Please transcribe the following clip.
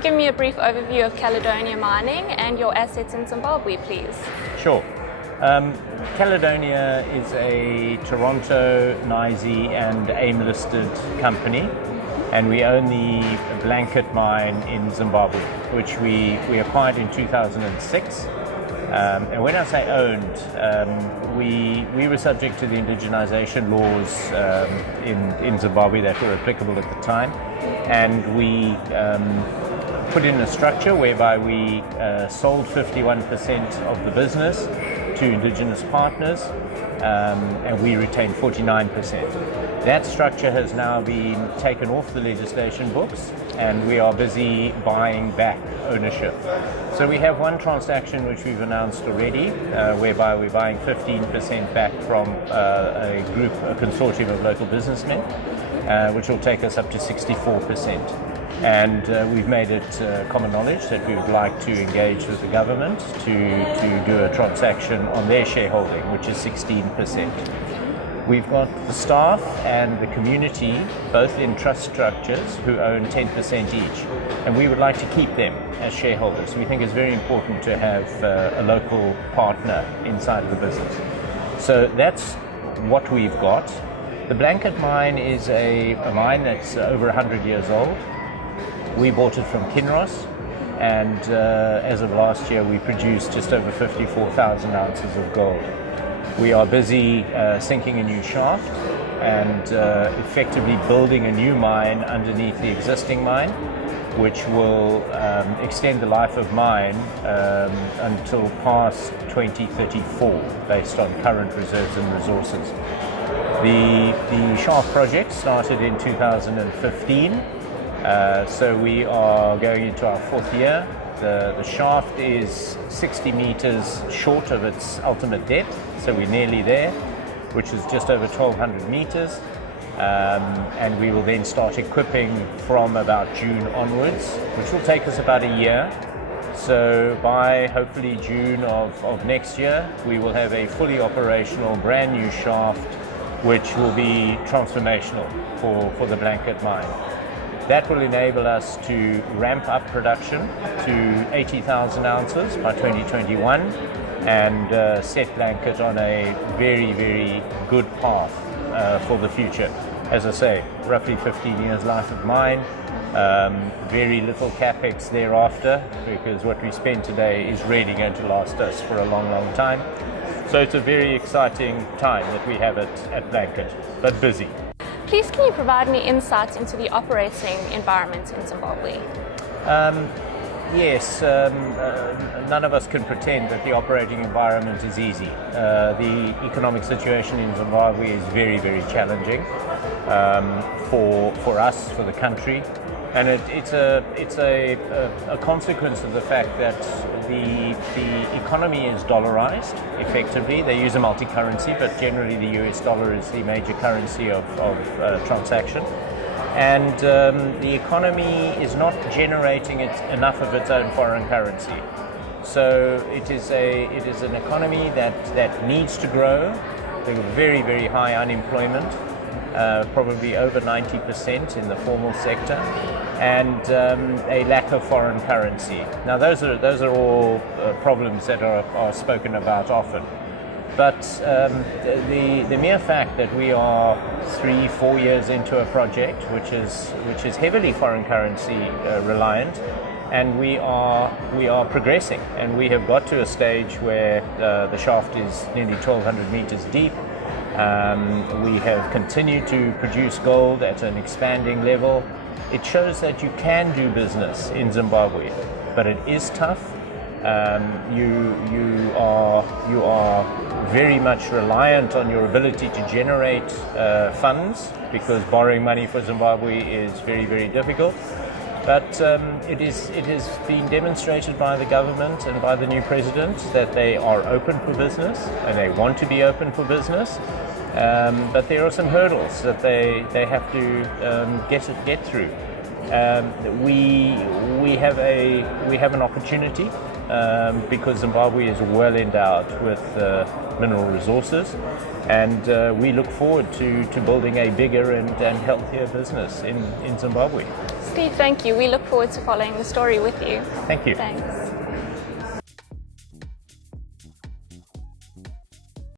you give me a brief overview of Caledonia Mining and your assets in Zimbabwe, please? Sure. Caledonia is a Toronto, NYSE and AIM-listed company, and we own the Blanket mine in Zimbabwe, which we acquired in 2006. And when I say owned, we were subject to the indigenization laws in Zimbabwe that were applicable at the time, and we put in a structure whereby we sold 51% of the business to indigenous partners, and we retained 49%. That structure has now been taken off the legislation books, and we are busy buying back ownership. So we have one transaction which we've announced already, whereby we're buying 15% back from a consortium of local businessmen, which will take us up to 64%. And we've made it common knowledge that we would like to engage with the government to do a transaction on their shareholding, which is 16%. We've got the staff and the community, both in trust structures, who own 10% each. And we would like to keep them as shareholders. We think it's very important to have a local partner inside of the business. So that's what we've got. The Blanket mine is a mine that's over 100 years old. We bought it from Kinross, and as of last year we produced just over 54,000 ounces of gold. We are busy sinking a new shaft and effectively building a new mine underneath the existing mine, which will extend the life of mine until past 2034 based on current reserves and resources. The shaft project started in 2015. So we are going into our fourth year. The shaft is 60 meters short of its ultimate depth, so we're nearly there, which is just over 1,200 meters. And we will then start equipping from about June onwards, which will take us about a year. So by hopefully June of next year, we will have a fully operational brand new shaft, which will be transformational for the Blanket mine. That will enable us to ramp up production to 80,000 ounces by 2021 and set Blanket on a very, very good path for the future. As I say, roughly 15 years life of mine, very little capex thereafter, because what we spend today is really going to last us for a long, long time. So it's a very exciting time that we have at Blanket, but busy. Please, can you provide me insights into the operating environment in Zimbabwe? Yes, none of us can pretend that the operating environment is easy. The economic situation in Zimbabwe is very, very challenging for us, for the country, and it's a consequence of the fact that the economy is dollarized. Effectively, they use a multi-currency, but generally the US dollar is the major currency of transaction. And the economy is not generating enough of its own foreign currency. So it is an economy that needs to grow. There's very, very high unemployment, probably over 90% in the formal sector, and a lack of foreign currency. Now those are all problems that are spoken about often. But the mere fact that we are 3-4 years into a project which is heavily foreign currency reliant, and we are progressing, and we have got to a stage where the shaft is nearly 1,200 meters deep. We have continued to produce gold at an expanding level. It shows that you can do business in Zimbabwe, but it is tough. You are very much reliant on your ability to generate funds, because borrowing money for Zimbabwe is very, very difficult. But it has been demonstrated by the government and by the new president that they are open for business, and they want to be open for business. But there are some hurdles that they have to get through. We have an opportunity because Zimbabwe is well endowed with mineral resources, and we look forward to building a bigger and healthier business in Zimbabwe. Steve, thank you. We look forward to following the story with you. Thank you. Thanks.